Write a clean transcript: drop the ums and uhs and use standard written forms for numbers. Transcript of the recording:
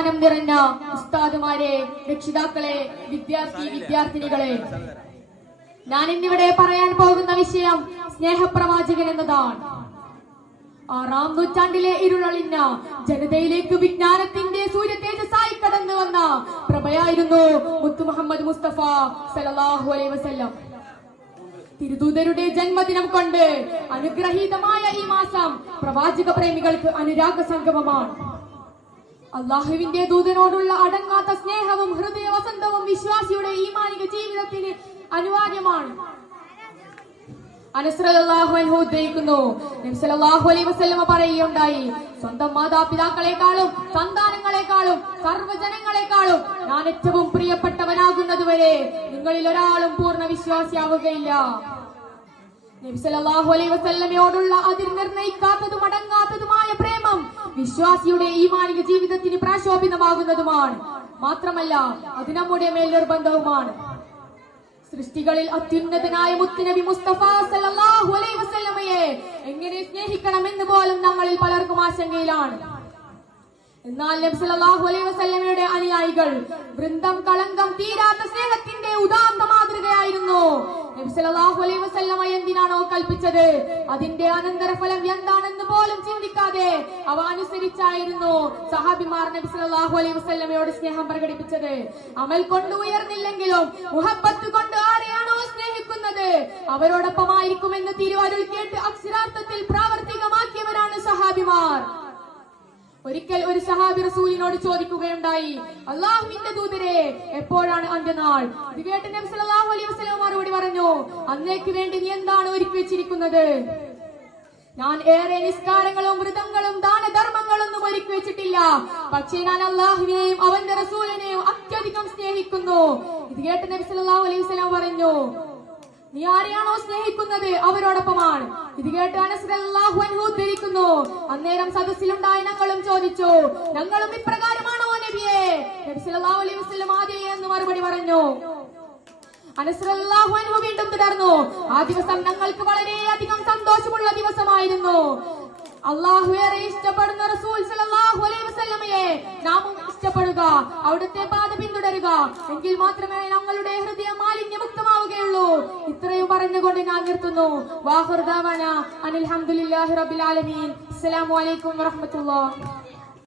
ബഹുമാനം നിറഞ്ഞ ഉസ്താദുമാരെ, രക്ഷിതാക്കളെ, വിദ്യാർത്ഥിനികളെ, ഞാൻ ഇന്നിവിടെ പറയാൻ പോകുന്ന വിഷയം സ്നേഹപ്രവാചകൻ എന്നതാണ്. 6-ാം നൂറ്റാണ്ടിലെ ഇരുളളിഞ്ഞ ജനതയിലേക്ക് വിജ്ഞാനത്തിന്റെ സൂര്യ തേജസ്സായി കടന്നു വന്ന പ്രഭയായിരുന്നു മുത്തു മുഹമ്മദ് മുസ്തഫ സല്ലല്ലാഹു അലൈഹി വസല്ലം. തിരുദൂതരുടെ ജന്മദിനം കൊണ്ട് അനുഗ്രഹീതമായ ഈ മാസം പ്രവാചക പ്രേമികൾക്ക് അനുരാഗ സംഗമമാണ്. അള്ളാഹുവിന്റെ ദൂതനോടുള്ള അടങ്ങാത്ത സ്നേഹവും ഹൃദയ വസന്തവും വിശ്വാസിയുടെ ഈമാനിക ജീവിതത്തിന് അനിവാര്യമാണ്. അനസ് റളിയല്ലാഹു അൻഹു ഉദ്ധരിക്കുന്നു, നബി സല്ലല്ലാഹു അലൈഹി വസല്ലം പറയുകയുണ്ടായി, സ്വന്തം മാതാപിതാക്കളെക്കാളും സന്താനങ്ങളെക്കാളും സർവ്വജനങ്ങളെക്കാളും ഞാൻ ഏറ്റവും പ്രിയപ്പെട്ടവനാകുന്നതുവരെ നിങ്ങളിൽ ഒരാളും പൂർണ്ണ വിശ്വാസിയാവുകയില്ല. നബി സല്ലല്ലാഹു അലൈഹി വസല്ലമയോടുള്ള അതിർ നിർണയിക്കാത്തതും അടങ്ങാത്തതുമായ പ്രേമം വിശ്വാസിയുടെ ഈമാനിക ജീവിതത്തിന് പ്രശോഭിതമാകുന്നതുമാണ്. മാത്രമല്ല അത് നമ്മുടെ മേൽ നിർബന്ധവുമാണ്. സൃഷ്ടികളിൽ അത്യുന്നതനായ മുത്തുനബി മുസ്തഫ സല്ലല്ലാഹു അലൈഹി വസല്ലമയെ എങ്ങനെ സ്നേഹിക്കണമെന്ന് പോലും ഞങ്ങളിൽ പലർക്കും ആശങ്കയിലാണ്. എന്നാൽ നബി സല്ലല്ലാഹു അലൈഹി വസല്ലമയുടെ അനുയായികൾ വൃന്ദം കളങ്കം തീരാത്ത സ്നേഹത്തിന്റെ ഉദാത്ത മാതൃകയായിരുന്നു. നബി സല്ലല്ലാഹു അലൈഹി വസല്ലമ എന്തിനാണോ കൽപ്പിച്ചത് അതിന്റെ അനന്തരഫലം എന്താണെന്ന് പോലും ചിന്തിക്കാതെ അവ അനുസരിച്ചായിരുന്നു സഹാബിമാർ നബി സല്ലല്ലാഹു അലൈഹി വസല്ലമയോട് സ്നേഹം പ്രകടിപ്പിച്ചത്. അമൽ കൊണ്ട് ഉയർന്നില്ലെങ്കിലും മുഹബ്ബത്ത് കൊണ്ട് ആരെയാണോ സ്നേഹിക്കുന്നത് അവരോടൊപ്പമായിരിക്കുമെന്ന് തിരുവരുൾ കേട്ട് അക്ഷരാർത്ഥത്തിൽ പ്രാവർത്തികമാക്കിയവരാണ് സഹാബിമാർ. ഒരിക്കൽ ഒരു സഹാബി റസൂലിനോട് ചോദിക്കുകയുണ്ടായി, അള്ളാഹുവിന്റെ ദൂതരെ, എപ്പോഴാണ് അന്ത്യനാൾ? ഇത് കേട്ട് നബി സല്ലല്ലാഹു അലൈഹി വസല്ലം മറുപടി പറഞ്ഞു, അന്നേക്ക് വേണ്ടി നീ എന്താണ് ഒരുക്കി വെച്ചിരിക്കുന്നത്? ഞാൻ ഏറെ നിസ്കാരങ്ങളും വ്രതങ്ങളും ദാനധർമ്മങ്ങളൊന്നും ഒരുക്കി വെച്ചിട്ടില്ല, പക്ഷേ ഞാൻ അള്ളാഹുവിനെയും അവന്റെ റസൂലിനെയും അത്യധികം സ്നേഹിക്കുന്നു. ഇത് കേട്ട് നബി സല്ലല്ലാഹു അലൈഹി വസല്ലം പറഞ്ഞു, നീ ആരെയാണോ സ്നേഹിക്കുന്നത് അവരോടൊപ്പമാണ്. ഇത് കേട്ട് അനസ് റളിയല്ലാഹു അൻഹു ഉദ്ധരിക്കുന്നു, അന്നേരം സദസ്സിലുണ്ടായ ഞങ്ങളും ചോദിച്ചു, ഞങ്ങളും ഇപ്രകാരമാണോ നബിയെ? നബി സല്ലല്ലാഹു അലൈഹി വസല്ലം അതെ എന്ന് മറുപടി പറഞ്ഞു. അനസ് റളിയല്ലാഹു അൻഹു വീണ്ടും തുടർന്നു, ആ ദിവസം ഞങ്ങൾക്ക് വളരെയധികം സന്തോഷമുള്ള ദിവസമായിരുന്നു. അള്ളാഹു ഏറെ ഇഷ്ടപ്പെടുന്ന റസൂൽ സല്ലല്ലാഹു അലൈഹി വസല്ലമയെ നാമും ഇഷ്ടപ്പെടുക, അവിടുത്തെ പാത പിന്തുടരുക, എങ്കിൽ മാത്രമേ ഞങ്ങളുടെ ഹൃദയം മാലിന്യമുക്തമാവുകയുള്ളൂ. ഇത്രയും പറഞ്ഞുകൊണ്ട് ഞാൻ നിർത്തുന്നു. വാഖിറു ദഅവാനാ അനിൽ ഹംദുലില്ലാഹി റബ്ബിൽ ആലമീൻ. അസ്സലാമു അലൈക്കും വറഹ്മത്തുള്ളാഹി.